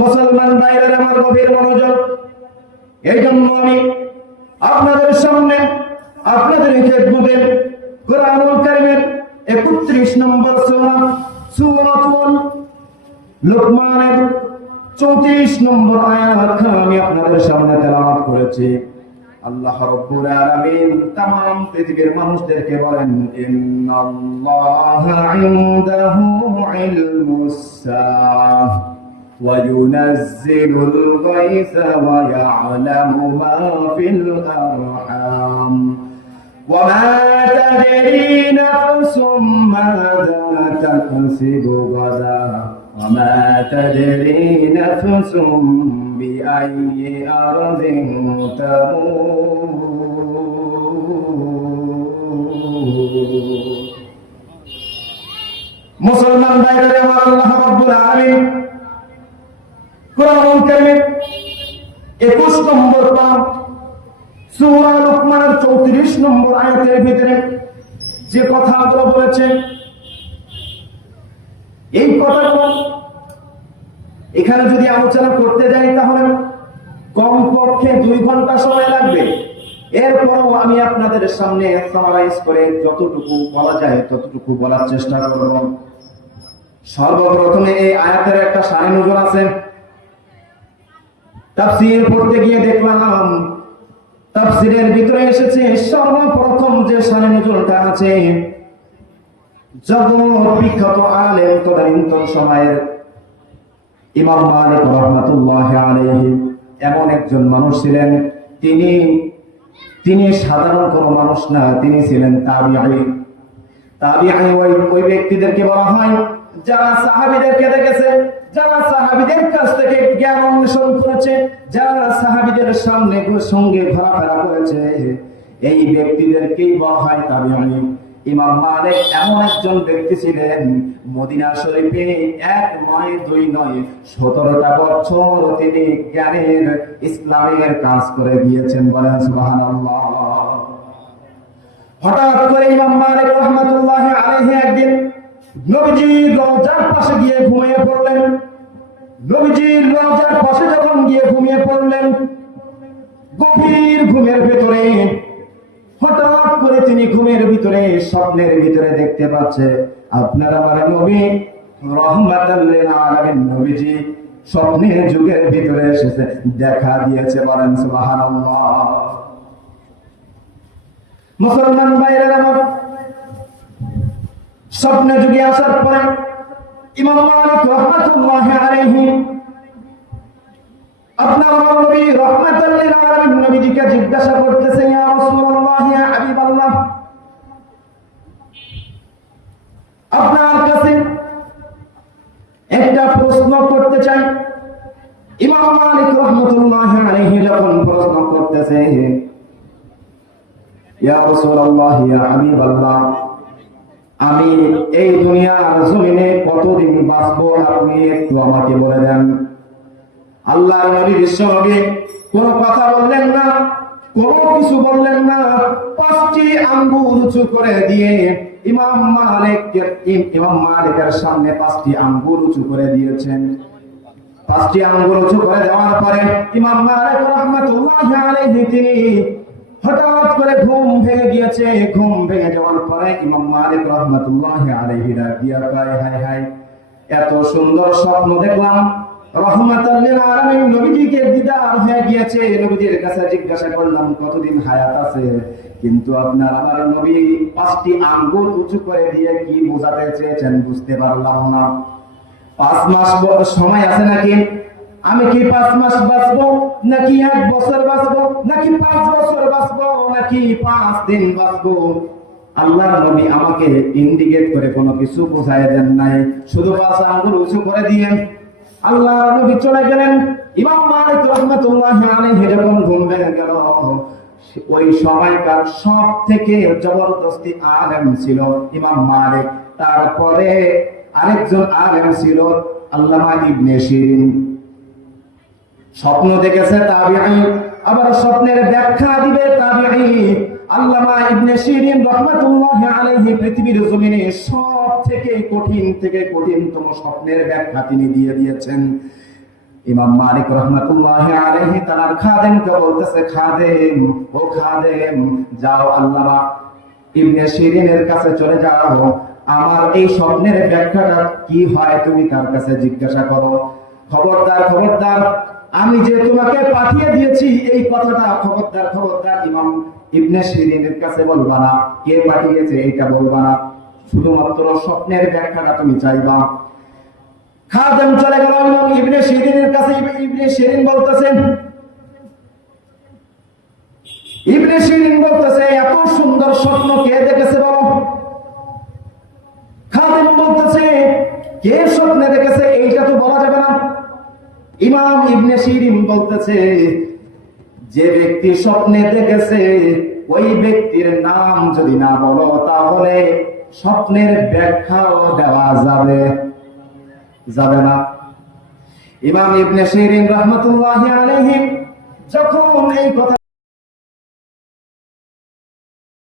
মুসলমান ভাইরা আমার গভীর মনোযোগ। এই জন্য আমি আপনাদের সামনে আপনাদের খেদমতে কোরআনুল কারীমের 31 নম্বর সূরা সূরাতুল লুকমানের 34 নম্বর আয়াত আমি আপনাদের সামনে তেলাওয়াত করেছি। আল্লাহ রাব্বুল আলামিন तमाम পৃথিবীর মানুষদেরকে বলেন, ইন্নাল্লাহা ইনদাহু ইলমুস সাআহ ওয়া ইউনাজ্জিলুল গায়সা ওয়া ইয়ালামু মা ফিল আরহাম ওয়া মা তাদরি নাফসুম মাযা তাকসিবু গাদা ওয়া মা তাদরি নাফসুম بأي أرض تموت। মুসলমান ভাইরা আল্লাহ রাব্বুল আলামিন কোরআনুল কারীমের 21 নম্বর পারা সূরা লুকমানের 34 নম্বর আয়াতের ভিতরে যে কথাগুলো বলেছে, এই কথাগুলো এখানে যদি আলোচনা করতে যাই তাহলে কমপক্ষে 2 ঘন্টা সময় লাগবে। এরপরও আমি আপনাদের সামনে সামারাইজ করে যতটুকু বলা যায় ততটুকু বলার চেষ্টা করব। সর্বপ্রথমে এই আয়াতের একটা শানে নজর আছে। তাফসীর পড়তে গিয়ে দেখলাম তাফসীরের ভিতরে এসেছে সর্বপ্রথম যে শানে নজরটা আছে, জগৎ বিখ্যাত আলেম তদানীন্তন সময়ের ইমাম মালিক রাহমাতুল্লাহি আলাইহি এমন একজন মানুষ ছিলেন, তিনি সাধারণ কোনো মানুষ না, তিনি ছিলেন তাবিঈ। ওই ব্যক্তিদেরকে বলা হয় যারা সাহাবীদেরকে দেখেছে, যারা সাহাবীদের কাছ থেকে জ্ঞান অন্বেষণ করেছে, যারা সাহাবীদের সঙ্গে ঘোরাফেরা করেছে, এই ব্যক্তিদেরকেই বলা হয় তাবিঈ। ইমাম মালিক এমন একজন ব্যক্তি ছিলেন, মদিনা শরীফে 1 নয় 2 নয় 17টা বছর তিনি জ্ঞানের ইসলামের কাজ করে দিয়েছেন। বলেন সুবহানাল্লাহ। হঠাৎ করে ইমাম মালিক রাহমাতুল্লাহি আলাইহি একদিন নবীজির রওজার পাশে গিয়ে ঘুমিয়ে পড়লেন। নবীজির রওজার পাশে যখন গিয়ে ঘুমিয়ে পড়লেন, গভীর ঘুমের ভিতরে হঠাৎ করে তিনি ঘুমের ভিতরে স্বপ্নের ভিতরে দেখতে পাচ্ছে আপনার আমার নবী রাহমাতাল লিল আলামিন নবীজি স্বপ্নের যুগের ভিতরে এসেছে, দেখা দিয়েছে। বলেন সুবহানাল্লাহ। মুসলমান ভাইরা আমার, স্বপ্নের যুগে আসার পরে ইমাম মালিক রাহমাতুল্লাহি আলাইহি আপনার আমার নবী রাহমাতাল লিল আলামিন নবীজিকে জিজ্ঞাসা করতেছেন, ইয়া রাসূলুল্লাহ, ইয়া হাবিবাল্লাহ, আপনার কাছে একটা প্রশ্ন করতে চাই। ইমাম মালিক রাহমাতুল্লাহি আলাইহি যখন প্রশ্ন করতেছে, ইয়া রাসূলুল্লাহ, ইয়া হাবিবাল্লাহ, আমি এই দুনিয়ার জমিনে কতদিন বাঁচবো আপনি একটু আমাকে বলে দেন। আল্লাহর নবী বিশ্বনবী কোনো কথা বললেন না, কোনো কিছু বললেন না। 5টি আঙ্গুল উঁচু করে দিয়ে ইমাম মালিকের সামনে 5টি আঙ্গুল উঁচু করে দিয়েছেন। 5টি আঙ্গুল উঁচু করে দেওয়ার পরে ইমাম মালিক রাহমাতুল্লাহি আলাইহি তিনি হঠাৎ করে ঘুম ভেঙে গিয়েছে। ঘুম ভেঙে যাওয়ার পরে ইমাম মালিক রাহমাতুল্লাহি আলাইহি দিয়া কয়, হায় হায়, এত সুন্দর স্বপ্ন দেখলাম। রাহমাতাল লিল আলামিন নবীজিকে দিদার হয়ে গিয়েছে। নবীজির কাছে জিজ্ঞাসা করলাম কতদিন হায়াত আছে, কিন্তু আপনার আমার নবী 5টি আঙ্গুল উঁচু করে দিয়ে কি বোঝাতে চেয়েছেন বুঝতে পারলাম না। 5 মাস সময় আছে নাকি? আমি কি 5 মাস বাঁচবো, নাকি 1 বছর বাঁচবো, নাকি 5 বছর বাঁচবো, নাকি 5 দিন বাঁচবো? আল্লাহর নবী আমাকে ইন্ডিকেট করে কোনো কিছু বোঝায় দেন নাই, শুধু 5 আঙ্গুল উঁচু করে দিয়ে আল্লাহর নবী চলে গেলেন। ইমাম মালিক রাহমাতুল্লাহি আলাইহি যখন ঘুম ভেঙে গেল, ওই সময়কার সব থেকে জবরদস্তি আলেম ছিল ইমাম মালিক। তারপরে আরেকজন আলেম ছিল আল্লামা ইবনে শিরিন। স্বপ্ন দেখেছে তাবিঈ, আবার স্বপ্নের ব্যাখ্যা দিবে তাবিঈ। আল্লামা ইবনে শিরিন রাহমাতুল্লাহি আলাইহি পৃথিবীর জমিনে সব থেকে কঠিনতম স্বপ্নের ব্যাখ্যা তিনি দিয়ে দিয়েছেন। ইমাম মালিক রহমাতুল্লাহি আলাইহি তার খাদেমকে বলতেছে, খাদেম, ও খাদেম, যাও আল্লামা ইবনে শিরিনের কাছে চলে যাও, আমার এই স্বপ্নের ব্যাখ্যাটা কি হয় তুমি তার কাছে জিজ্ঞাসা করো। খবরদার, খবরদার, আমি যে তোমাকে পাঠিয়ে দিয়েছি এই কথাটা খবরদার, খবরদার ইমাম ইবনে শিরিনের কাছে বলবা না, কে পাঠিয়েছে এটা বলবা না, শুধুমাত্র স্বপ্নের ব্যাখ্যাটা তুমি চাইবা। খাদেম চলে গেল ইমাম ইবনে শিরিনের কাছে। ইবনে শিরিন বলতেছেন, ইবনে শিরিন বলতেছে, এত সুন্দর স্বপ্ন কে দেখেছে বলো? খাদেম বলতেছে, কে স্বপ্নে দেখেছে এইটা তো বলা যাবে না। ইমাম ইবনে শিরিন বলতেছে, যে ব্যক্তি স্বপ্নে দেখেছে ওই ব্যক্তির নাম যদি না বলো তাহলে স্বপ্নের ব্যাখ্যাও দেওয়া যাবে যাবে না। ইমাম ইবনে শিরিন রাহমাতুল্লাহি আলাইহি যখন এই কথা